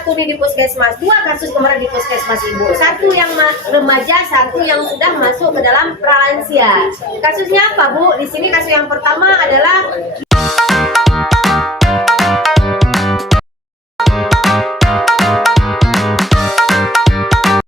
satu nih di puskesmas, 2 kasus kemarin di puskesmas Ibu. 1 yang remaja, 1 yang sudah masuk ke dalam pralansia. Kasusnya apa Bu? Di sini kasus yang pertama adalah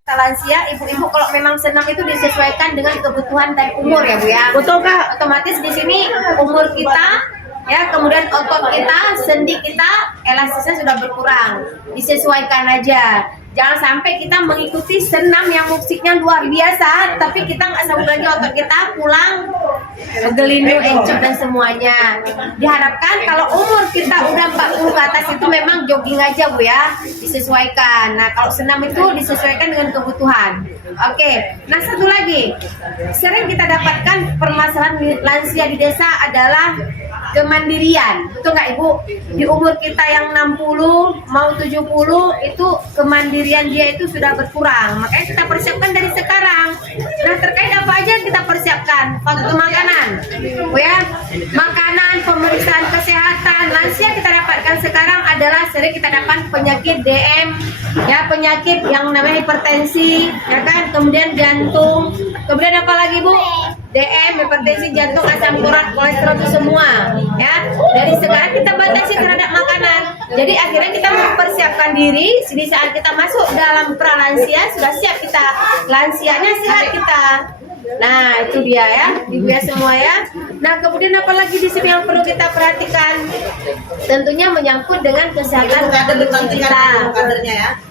lansia. Ibu-ibu kalau memang senam itu disesuaikan dengan kebutuhan dan umur ya Bu ya. Betul Kak. Otomatis di sini umur kita ya, kemudian otot kita, sendi kita, elastisnya sudah berkurang. Disesuaikan aja. Jangan sampai kita mengikuti senam yang musiknya luar biasa, tapi kita nggak sanggup lagi, otot kita pulang gelinding, encok dan semuanya. Diharapkan kalau umur kita udah 40 ke atas itu memang jogging aja Bu ya, disesuaikan. Nah kalau senam itu disesuaikan dengan kebutuhan. Oke, nah satu lagi, sering kita dapatkan permasalahan lansia di desa adalah kemandirian. Betul nggak Ibu? Di umur kita yang 60 mau 70 itu kemandirian dia itu sudah berkurang. Makanya kita persiapkan dari sekarang. Nah terkait apa aja kita persiapkan? Faktor makanan, Bu ya, makanan, pemeriksaan kesehatan lansia kita dapatkan sekarang adalah sering kita dapat penyakit DM, ya penyakit yang namanya hipertensi, ya kan, kemudian jantung, kemudian apa lagi Bu? DM, hipertensi, jantung, asam urat, kolesterol itu semua ya. Dari sekarang kita batasi terhadap makanan. Jadi akhirnya kita mempersiapkan diri di saat kita masuk dalam pralansia sudah siap kita, lansianya sehat kita. Nah itu dia ya, Ibu ya semua ya. Nah kemudian apalagi di sini yang perlu kita perhatikan, tentunya menyangkut dengan kesehatan reproduksi kita.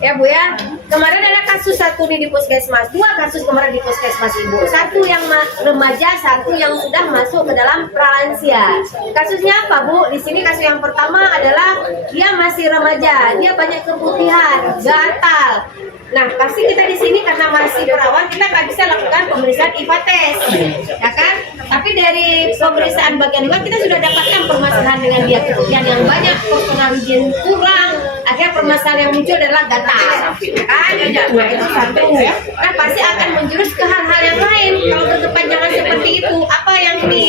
Ya Bu ya. Kemarin ada kasus 1 nih di puskesmas, 2 kasus kemarin di puskesmas Ibu. 1 yang remaja, 1 yang sudah masuk ke dalam pralansia. Kasusnya apa Bu? Di sini kasus yang pertama adalah dia masih remaja, dia banyak keputihan, gatal. Nah, pasti kita di sini karena masih perawan, kita nggak bisa lakukan pemeriksaan IVA tes, ya kan? Tapi dari pemeriksaan bagian luar kita sudah dapatkan permasalahan dengan dia, keputihan yang banyak, personal hygiene kurang, akhirnya permasalahan yang muncul adalah gatal, kan? Nah, itu satu. Nah, pasti akan menjurus ke hal-hal yang lain. Kalau berkepanjangan seperti itu, apa yang ini?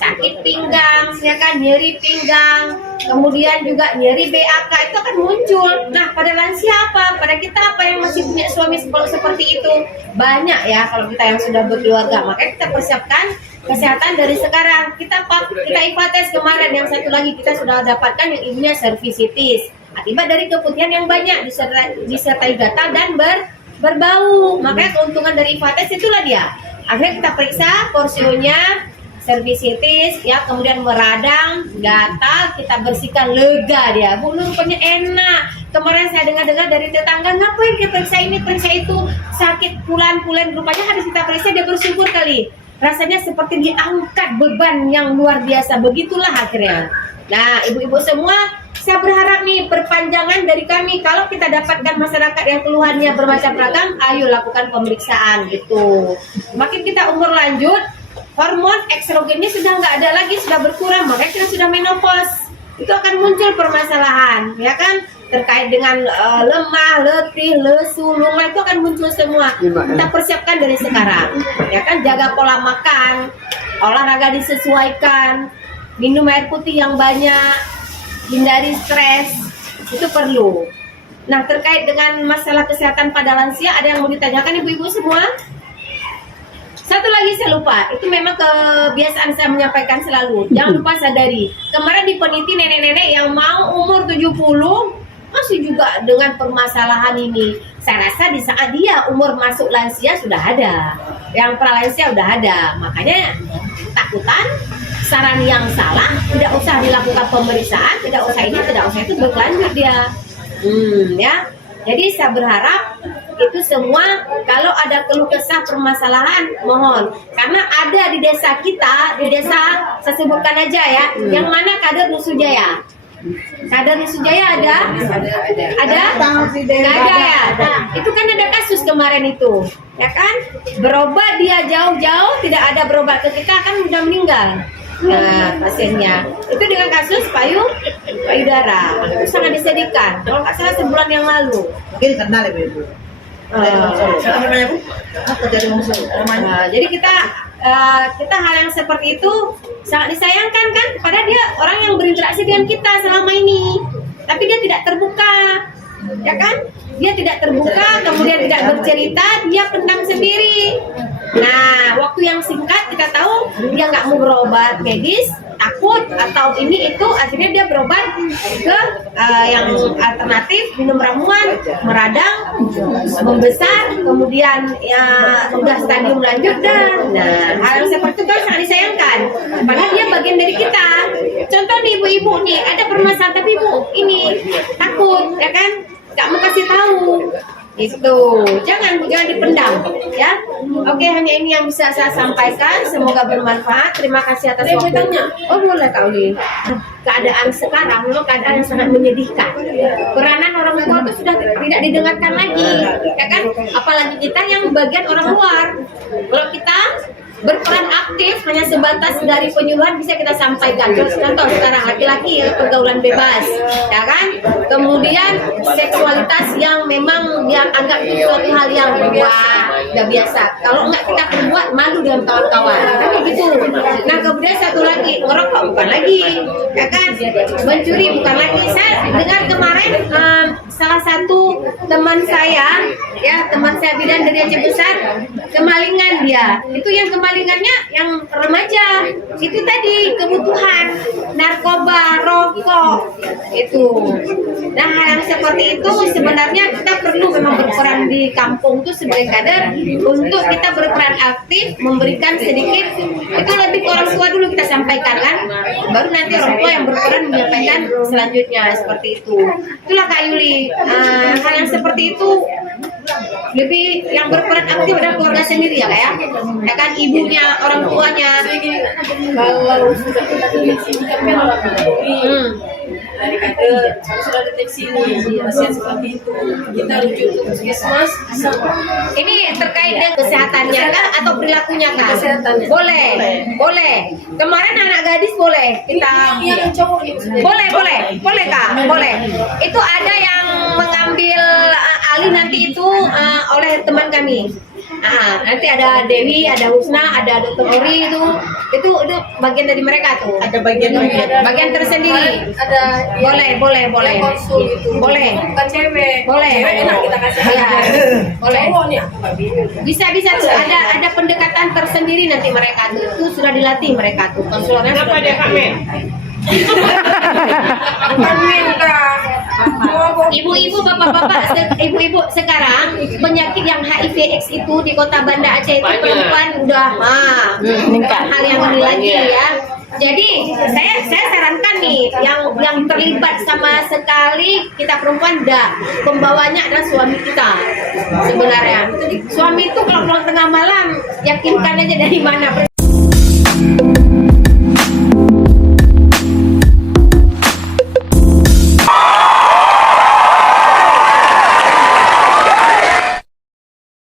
Sakit pinggang, ya kan? Nyeri pinggang, kemudian juga nyeri BAK itu akan muncul. Nah, pada lansia apa? Pada kita apa yang masih punya suami seperti itu? Banyak ya kalau kita yang sudah berkeluarga. Makanya kita persiapkan kesehatan dari sekarang. Kita IVA tes kemarin, yang satu lagi kita sudah dapatkan yang ibunya cervicitis. Akibat dari keputihan yang banyak disertai gatal dan berbau. Makanya keuntungan dari IVA tes itulah dia. Akhirnya kita periksa porsionya, cervicitis ya, kemudian meradang, gatal, kita bersihkan, lega dia. Bu, rupanya enak. Kemarin saya dengar dari tetangga, ngapain kita periksa ini, periksa itu, sakit pulan-pulan, rupanya harus kita periksa, dia bersyukur kali. Rasanya seperti diangkat beban yang luar biasa, begitulah akhirnya. Nah, ibu-ibu semua, saya berharap nih perpanjangan dari kami, kalau kita dapatkan masyarakat yang keluhannya bermacam ragam, ayo lakukan pemeriksaan gitu. Makin kita umur lanjut, hormon estrogennya sudah nggak ada lagi, sudah berkurang, makanya kita sudah menopause. Itu akan muncul permasalahan, ya kan? Terkait dengan lemah, letih, lesu, lunga, itu akan muncul semua. Kita persiapkan dari sekarang, ya kan? Jaga pola makan, olahraga disesuaikan, minum air putih yang banyak, hindari stres, itu perlu. Nah, terkait dengan masalah kesehatan pada lansia, ada yang mau ditanyakan ibu-ibu semua? Satu lagi saya lupa, itu memang kebiasaan saya menyampaikan selalu. Jangan lupa sadari, kemarin di peneliti nenek-nenek yang mau umur 70 masih juga dengan permasalahan ini. Saya rasa di saat dia umur masuk lansia sudah ada, yang pralansia sudah ada. Makanya takutan, saran yang salah, tidak usah dilakukan pemeriksaan, tidak usah ini, tidak usah itu, berlanjut dia. Ya. Jadi saya berharap itu semua, kalau ada keluh kesah permasalahan, mohon, karena ada di desa kita, di desa saya sebutkan aja ya, yang mana kader Nusujaya. Kader Nusujaya ada? Ada? Nggak ada ya? Nah, itu kan ada kasus kemarin itu, ya kan? Berobat dia jauh-jauh, tidak ada berobat ke kita, kan udah meninggal. Nah, pasiennya itu dengan kasus payudara, itu sangat disedihkan. Kalau nggak salah sebulan yang lalu. Mungkin kenal ya Bu. Namanya Bu? Apa jadi jadi kita hal yang seperti itu sangat disayangkan kan, padahal dia orang yang berinteraksi dengan kita selama ini, tapi dia tidak terbuka. ya kan? Dia tidak terbuka, kemudian tidak bercerita, dia pendam sendiri. Nah, waktu yang singkat kita tahu dia nggak mau berobat medis, takut atau ini itu, akhirnya dia berobat ke yang alternatif, minum ramuan, meradang, membesar, kemudian ya udah stadium lanjut dah. Nah, hal yang seperti itu kan sangat disayangkan. Padahal dia bagian dari kita. Contoh nih ibu-ibu nih, ada permasalahan tapi ibu ini takut, ya kan? Nggak mau kasih tahu. Itu jangan dipendam ya. Oke, hanya ini yang bisa saya sampaikan, semoga bermanfaat. Terima kasih atas waktunya. Oh boleh Kak Uli. Keadaan sekarang memang keadaan yang sangat menyedihkan. Peranan orang tua itu sudah tidak didengarkan lagi, ya kan? Apalagi kita yang bagian orang luar. Kalau kita berperan aktif hanya sebatas dari penyuluhan bisa kita sampaikan. Contoh sekarang laki-laki pergaulan bebas, ya kan? Kemudian seksualitas yang memang yang anggap itu suatu hal yang wah, udah biasa. Kalau enggak kita perbuat malu dengan kawan-kawan, tapi gitu. Nah kemudian satu lagi ngerokok bukan lagi, ya kan? Mencuri bukan lagi. Saya dengar kemarin salah satu teman saya, ya teman saya bidan dari Aceh Besar, kemalingan dia. Itu yang kemalingannya yang remaja. Itu tadi kebutuhan narkoba, rokok itu. Nah hal yang seperti itu sebenarnya kita perlu memang berperan di kampung itu sebagai kader untuk kita berperan aktif, memberikan sedikit. Itu lebih ke orang tua dulu kita sampaikan kan, baru nanti orang tua yang berperan menyampaikan selanjutnya seperti itu. Itulah Kak Yuli. Hal yang seperti itu lebih yang berperan aktif adalah keluarga sendiri ya Kak ya kan, ibunya, orang tuanya. Kalau sudah kita sikapkan dari kata sudah deteksi ini pasien seperti itu, kita rujuk ke puskesmas. Ini terkait dengan kesehatannya kah atau perilakunya kah? Kesehatannya. Boleh. Kemarin anak gadis boleh kita. Yang cowok Boleh Kak, boleh. Itu ada yang mengambil alih nanti itu oleh teman kami. Nanti ada Dewi, ada Husna, ada Dr. Ori itu bagian dari mereka tuh. Ada bagian tersendiri. Ada Boleh. konsul itu. Boleh. Bukan cewek. Boleh. Cewek enak kita kasih. Iya. Boleh. Cowok nih aku nggak bisa. Bisa tuh. Ada pendekatan tersendiri nanti mereka tuh. Itu sudah dilatih mereka tuh. Konsulernya sudah dilatih. Bukan minta. Ibu-ibu, bapak-bapak, ibu-ibu sekarang penyakit yang HIV/AIDS itu di Kota Banda Aceh itu perempuan udah hal yang ini lagi ya. Jadi saya sarankan nih yang terlibat sama sekali kita perempuan pembawanya adalah suami kita sebenarnya. Suami itu kalau pulang tengah malam yakinkan aja dari mana.